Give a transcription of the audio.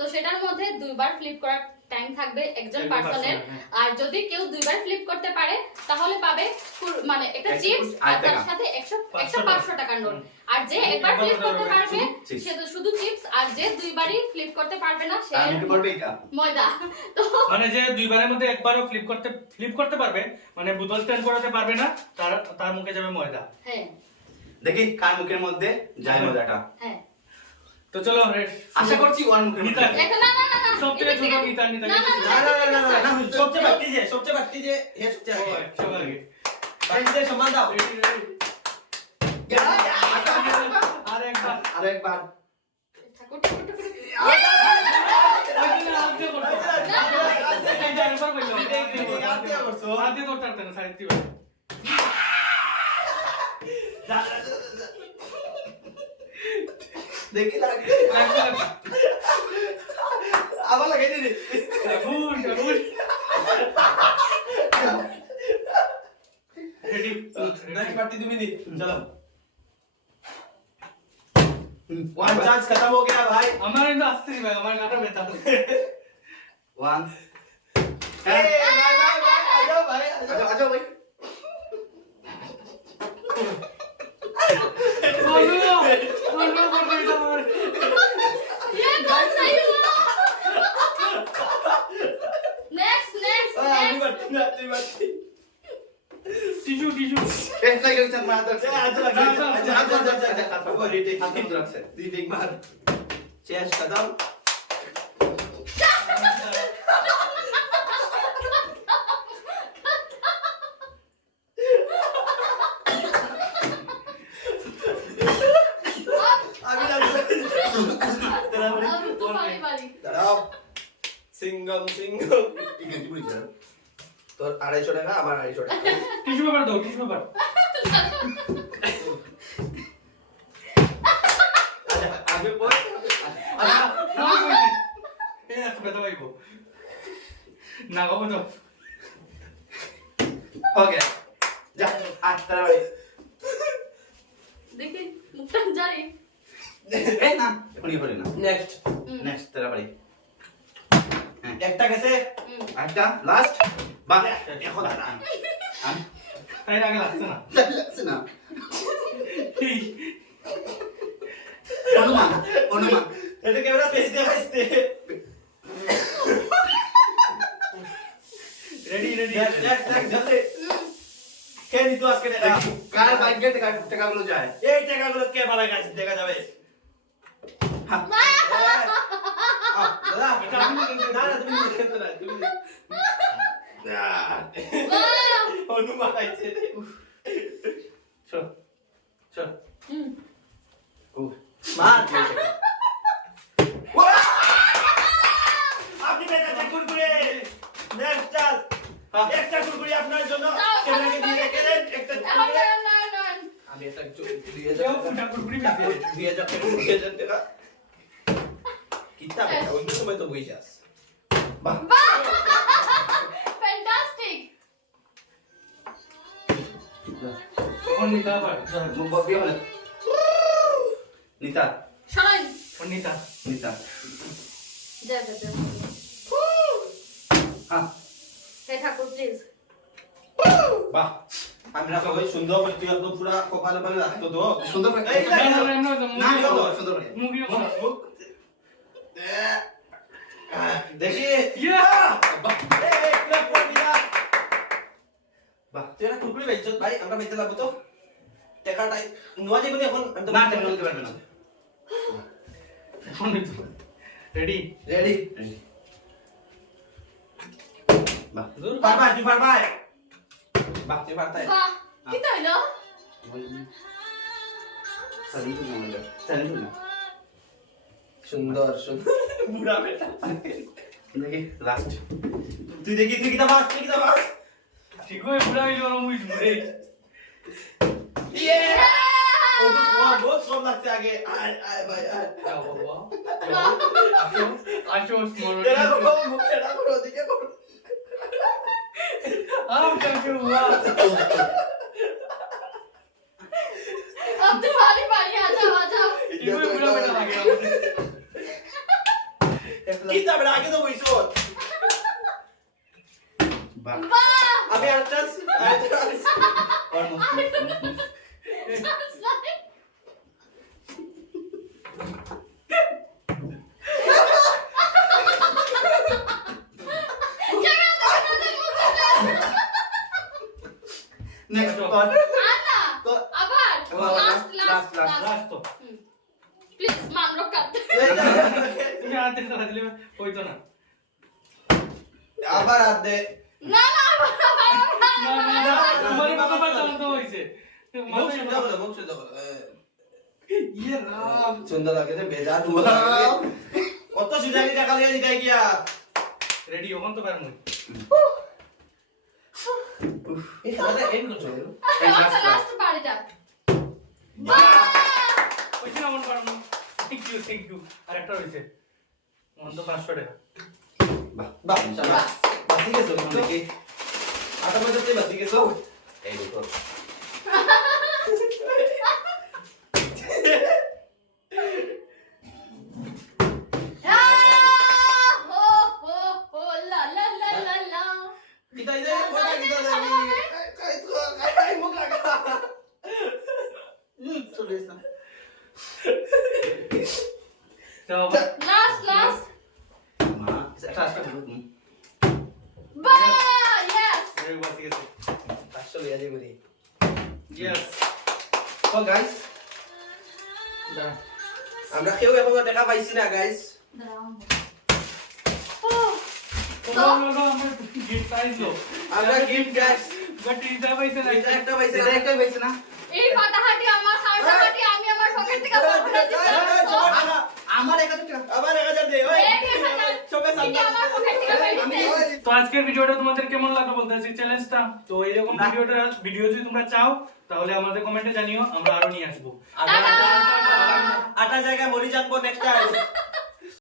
তো সেটার মধ্যে দুইবার ফ্লিপ করার টাইম থাকবে একজন পার্সনের। আর যদি কেউ দুইবার ফ্লিপ করতে পারে তাহলে পাবে মানে একটা চিপস আর তার সাথে 500 টাকার নোট। আর যে একবার ফ্লিপ করতে পারবে সে তো শুধু চিপস, আর যে দুইবারই ফ্লিপ করতে পারবে না সে ময়দা। তো মানে যে দুইবারের মধ্যে একবারও ফ্লিপ করতে পারবে, মানে বোতল স্ট্যান্ড করাতে পারবে না, তার মুখে যাবে ময়দা। হ্যাঁ, দেখি কার মুখের মধ্যে যায় ময়দাটা। হ্যাঁ, তো চলো আশা করছি ওর মুখের মধ্যে। না না না না, সবচেয়ে ছোট নিতা না না না, সবচেয়ে বাড়তি যে হে সবচেয়ে আগে সবার আগে বাড়তিদের সম্মান দাও। আরেকবার ঠাকুর ঠাকুর ঠাকুর। দেখি লাগে আবার লাগাই দিদি नेक्स्ट पार्टी तुम ही दी चलो वन चांस खत्म हो गया भाई हमारे तो आस्ते ही भाई हमारे गाना बेटा वन ए भाई भाई भाई आ जाओ भाई आ जाओ भाई ये कौन सही हुआ? नेक्स्ट नेक्स्ट नेक्स्ट टिश्यू ऐसा ही करते हैं मार दो अच्छा वो रीटेक हाथ में रख से रीटेक मार चेस्ट खत्म अब तो पानी वाली দাঁড়াও সিঙ্গম সিঙ্গম ठीक है जी बुझ जा তোর 250 টাকা আমার 250 টাকা टिश्यू पेपर दो टिश्यू पेपर আচ্ছা আগে পড় ये तो बेटा भाई को ना को तो हो गया जा आ तेरा भाई देखिए मुक्ता जा रही ए ना कोनी पड़े ना নেক্সট नेक्स्ट तेरा भाई একটা গেছে একটা লাস্ট বাহ এখন দাঁড়া আমি তাই আগে লাগছে না লাগছে না অনুমান এটা ক্যামেরা পেজ দিয়ে আসছে रेडी নেক্সট জলদি কে নিতো আজকে টাকা কার বাইকে টাকাগুলো যায় এই টাকাগুলো কে পালা গাছে দেখা যাবে দাদা এটা আমি না না তুমি খেলতে না তুমি অনুমান আইছে চল চল মার আপনি বেটা কুরকুরে নেক্সট চান্স একটা কুরকুরে আপনার জন্য ক্যামেরাকে দিয়ে রেখেলেন একটা কুরকুরে আমি এটা কেউ ফুটা কুরকুরি মিশে 2000 টাকা কিতা বেটা ওই সময় তো বইছাস বাহ फैंटास्टिक और नीता पर ববি হলে নিতা শোনেন और नीता নিতা যা যা যা হ্যাঁ হে ঠাকুর প্লিজ বাহ আমরা সবাই সুন্দর করে তুই একদম পুরো কপালে পালে রাখতো তো সুন্দর এই না না না না সুন্দর করে মুভি দেখি ইয়া এই ক্লাব করে দিয়া বাহ তুই একটা কুরকুরে বেচছ ভাই আমরা বেচতে লাগবো তো টাকাটাই নোয়া যাবে এখন আমি তো না টাকা বলতে পারবে না रेडी রেডি বাহ পারবা তুই পারবা বাহ তুই পারতাই বাহ কি হইলো সুন্দর সুন্দর বুড়া বেটা দেখি লাস্ট তুই দেখি তুই কিটা বাস ठीक है पूरा ही जो मुझे मुझे ये ओ बहुत कम लगते आगे आए आए भाई आए क्या हुआ आशो स्मॉल तेरा को मुख तेरा करो दिखे करो आराम करके हुआ अब तुम्हारी बारी आ जाओ ठीक है पूरा बेटा लग गया কি যাবে আগে তো বইছো বাহ বাহ আমি আর চান্স নেক্সট কর আনা আবার লাস্ট লাস্ট last. লাস্ট তো প্লিজ মান রক্ষা তুমি হাত দিয়ে খেলা দিলে হইতো না আবার হাত দে না না না না না তোমারই কতবার চালাতে হয়েছে মুখ সুন্দর করে মুখ সুন্দর করে ইয়ে রাম সুন্দর লাগে যে ভেজা দুয়া কত সুজানি টাকা লিয়ে দিতে গিয়া রেডি হন তো পারমু এই খেলাটা এন্ড করছো লাস্ট বাড়িটা হইছে না মন পারমু থ্যাংক ইউ আরেকটা হইছে মন তো 500 টাকা বাহ শাবাশ বাসি গেছো দেখি আটা মধ্যে বাসি গেছো এই দেখো হো হো হো লা লা লা লা লা kita ide bukan kita lagi itu kayak mau kagak tulis na তো লাস্ট লাস্ট মা এটা আসলে বলুন বা ইয়েস এই বাসি গেছে আসলে আজ বলি ইয়েস তো গাইস দা আমরা কেউ এখন টাকা পাইছি না গাইস ও লোগো আমার গিফট পাইছো আমরা গিফট গাইস বাট এটা পাইছে না এটা একটা পাইছি এটা একটা পাইছে না এই ফাটাহাটি আমার হাড়টাহাটি আমি আমার পকেট থেকে বের করে দিচ্ছি আমার একটা টাকা আবার 1000 দে ওই সবে এটা আমার পকেট থেকে বের দিচ্ছি তো আজকের ভিডিওটা তোমাদের কেমন লাগলো বলতে আছি চ্যালেঞ্জটা তো এইরকম ভিডিও যদি তোমরা চাও তাহলে আমাদের কমেন্টে জানিও আমরা আরো নিয়ে আসবো আটা জায়গায় মরি যাবো নেক্সট টাইম